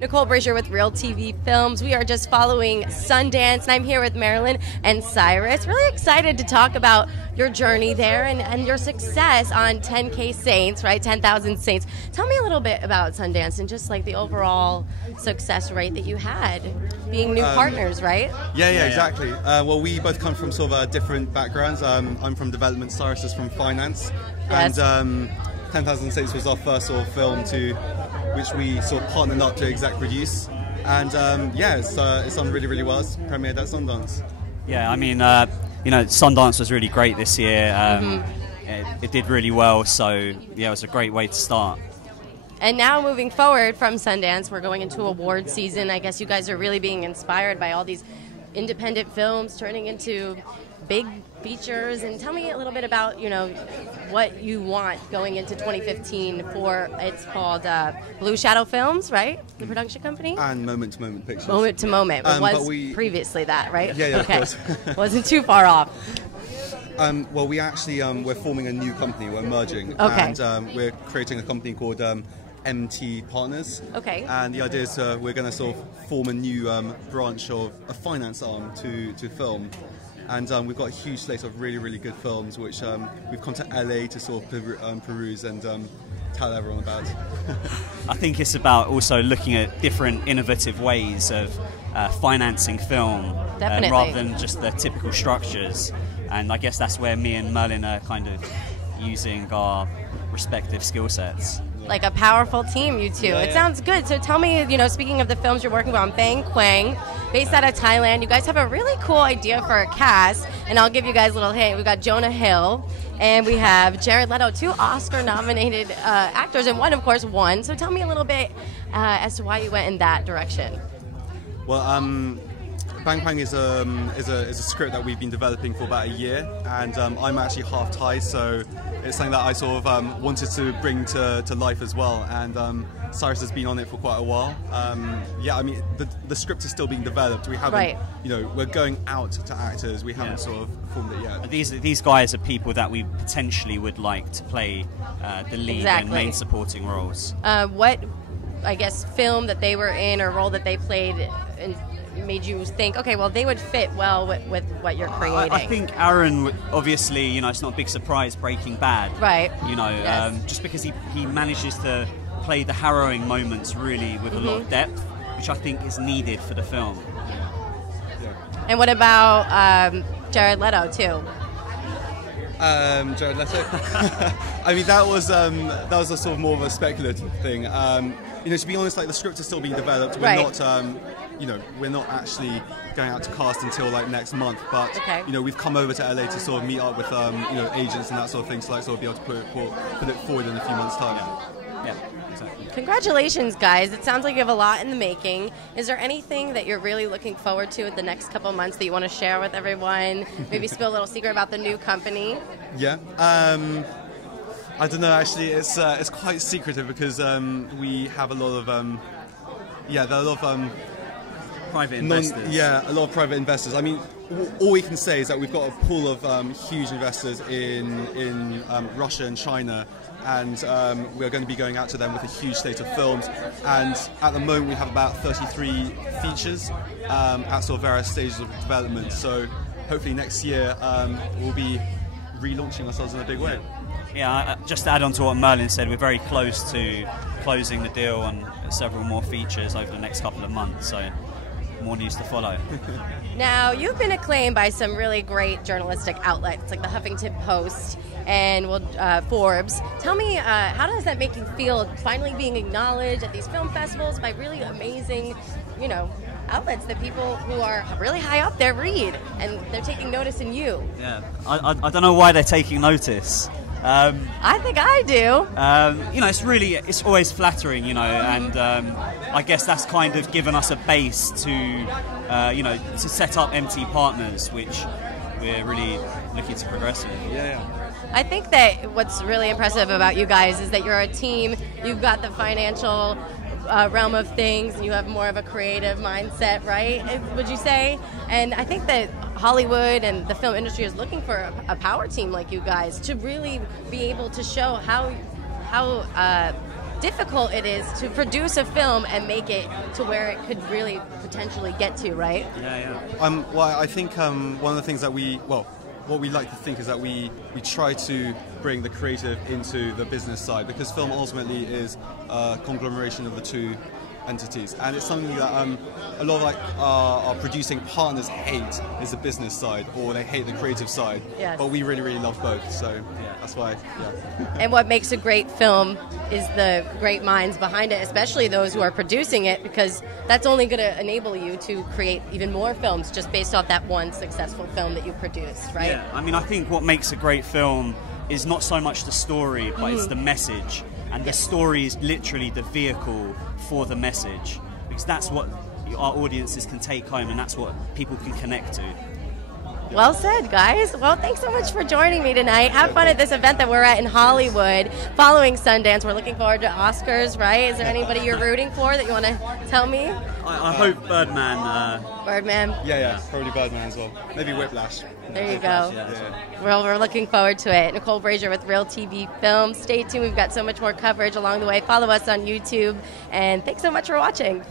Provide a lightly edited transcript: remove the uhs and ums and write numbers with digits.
Nicole Brajer with RealTVfilms. We are just following Sundance, and I'm here with Merlin and Cyrus. Really excited to talk about your journey there and your success on 10K Saints, right? 10,000 Saints. Tell me a little bit about Sundance and just like the overall success rate that you had, being new partners, right? Yeah, exactly. Well, we both come from sort of different backgrounds. I'm from development, Cyrus is from finance. Yes. And 10,000 Saints was our first sort of film which we sort of partnered up to exec produce, and it's done really, really well. It's premiered at Sundance. Yeah, I mean, Sundance was really great this year. It did really well, so yeah, it was a great way to start. And now moving forward from Sundance, we're going into award season. I guess you guys are really being inspired by all these independent films turning into big features. And tell me a little bit about, what you want going into 2015 for, it's called Blue Shadow Films, right? The production company? And Moment to Moment Pictures. Moment to Moment. It was previously that, right? Yeah, okay. Of course. Wasn't too far off. Well, we actually, we're forming a new company. We're merging. Okay. And we're creating a company called MT Partners. Okay. And the idea is we're going to sort of form a new branch of a finance arm to film. And we've got a huge slate of really, really good films, which we've come to LA to sort of peruse and tell everyone about. I think it's about also looking at different innovative ways of financing film, rather than just the typical structures. And I guess that's where me and Merlin are kind of using our respective skill sets. Like a powerful team, you two. It sounds good. So tell me, speaking of the films you're working on, Bang Quang, based out of Thailand, you guys have a really cool idea for a cast, and I'll give you guys a little hint. We've got Jonah Hill, and we have Jared Leto, two Oscar-nominated actors, and one, of course, won. So tell me a little bit as to why you went in that direction. Well, Bang Quang is a script that we've been developing for about a year, and I'm actually half Thai, so it's something that I sort of wanted to bring to life as well. And Cyrus has been on it for quite a while. I mean, the script is still being developed. We haven't, we're going out to actors. We haven't sort of formed it yet. These guys are people that we potentially would like to play the lead and main supporting roles. What, I guess, film that they were in or role that they played and made you think, okay, well, they would fit well with what you're creating? I think Aaron, obviously, it's not a big surprise, Breaking Bad. Right. Just because he manages to play the harrowing moments really with a lot of depth, which I think is needed for the film. And what about Jared Leto, too? Jared Leto? I mean, that was a sort of more of a speculative thing. To be honest, like, the script is still being developed. We're not... we're not actually going out to cast until like next month, but we've come over to LA to sort of meet up with agents and that sort of thing, so like sort of be able to put it forward in a few months' time. Yeah, exactly. Congratulations, guys! It sounds like you have a lot in the making. Is there anything that you're really looking forward to in the next couple months that you want to share with everyone? Maybe spill a little secret about the new company. Yeah. I don't know. Actually, it's quite secretive because we have a lot of there are a lot of private investors. A lot of private investors. I mean, all we can say is that we've got a pool of huge investors in Russia and China, and we're going to be going out to them with a huge slate of films. And at the moment, we have about 33 features at sort of various stages of development. So hopefully next year we'll be relaunching ourselves in a big way. Yeah, just to add on to what Merlin said, we're very close to closing the deal on several more features over the next couple of months. So more news to follow. Now, you've been acclaimed by some really great journalistic outlets like the Huffington Post and Forbes. Tell me, how does that make you feel, finally being acknowledged at these film festivals by really amazing, outlets that people who are really high up there read, and they're taking notice in you? Yeah, I don't know why they're taking notice. I think I do. It's always flattering, and I guess that's kind of given us a base to set up MT Partners, which we're really looking to progress in. Yeah. I think that what's really impressive about you guys is that you're a team. You've got the financial realm of things, and you have more of a creative mindset, right? Would you say? And I think that Hollywood and the film industry is looking for a power team like you guys to really be able to show how difficult it is to produce a film and make it to where it could really potentially get to, right? Yeah. Well, I think one of the things that what we like to think is that we try to bring the creative into the business side, because film ultimately is a conglomeration of the two entities, and it's something that a lot of like our producing partners hate is the business side, or they hate the creative side. Yes. But we really, really love both, so that's why. Yeah. And what makes a great film is the great minds behind it, especially those who are producing it, because that's only going to enable you to create even more films just based off that one successful film that you produced, right? Yeah, I mean, I think what makes a great film is not so much the story, but it's the message. And the story is literally the vehicle for the message, because that's what our audiences can take home, and that's what people can connect to. Well said, guys. Well, thanks so much for joining me tonight. Have fun at this event that we're at in Hollywood following Sundance. We're looking forward to Oscars, right? Is there anybody you're rooting for that you want to tell me? I hope Birdman. Birdman? Yeah, probably Birdman as well. Maybe Whiplash. There you go. Well, we're looking forward to it. Nicole Brajer with RealTVfilms. Stay tuned. We've got so much more coverage along the way. Follow us on YouTube. And thanks so much for watching.